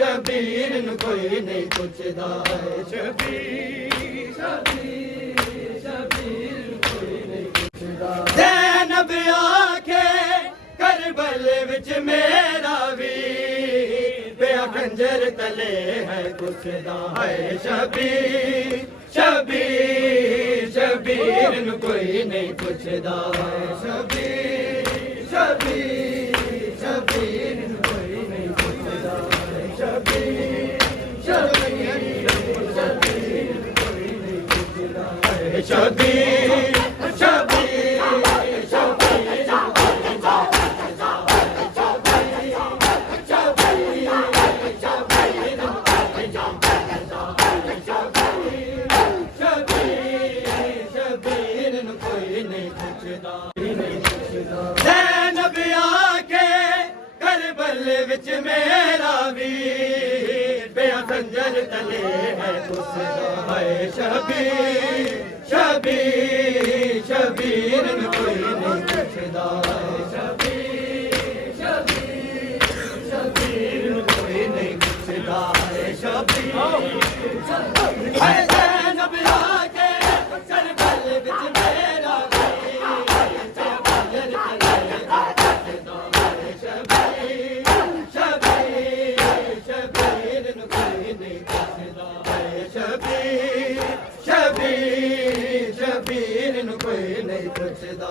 शबीर न कोई नहीं पूछदा है शबीर शबीर शबीर कोई नहीं पूछदा ज़ैनब आखे करबल विच मेरा वीर पिया खंजर तले है पूछदा है शबीर शबीर शबीर न कोई नहीं पूछदा है शबीर शबीर शबीर न कोई नहीं पूछदा है शबीर शबीर शबीर कोई नहीं पूछदा है शबीर शबीर शबीर ज़ैनब आखे करबल विच मेरा वीर पिया खंजर तले है पूछदा है शबीर शबीर शबीर न कोई नहीं पूछदा है शबीर शबीर शबीर न कोई नहीं पूछदा है शबीर ज़ैनब आखे करबल विच मेरा शबीर शबीर न कोई नहीं पूछदा शबीर शबीर शबीर न कोई नहीं पूछदा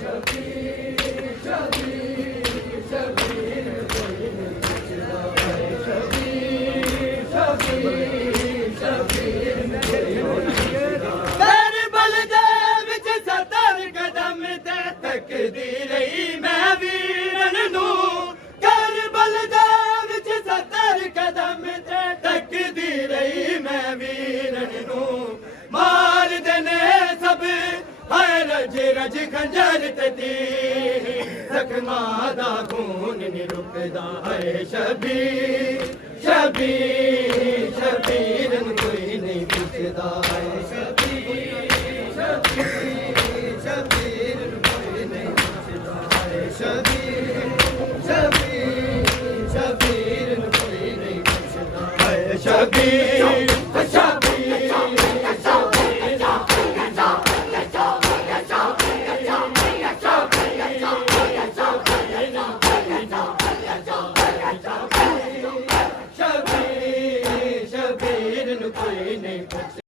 शबीर शबीर शबीर न कोई नहीं पूछदा करबल दे विच 70 कदम ते तकदी रही मैं वीरन नू करबल दे विच 70 कदम ते तकदी रही मैं वीरन नू मार देने सब है रज रज खंजर ते तीर जख्मा दा खून नहीं रुकदा है शबीर शबीर शबीर न कोई नहीं पूछदा है शबीर शबीर शबीर न कोई नहीं पूछदा है शबीर शबीर शबीर न कोई नहीं पूछदा है शबीर शबीर न कोई नहीं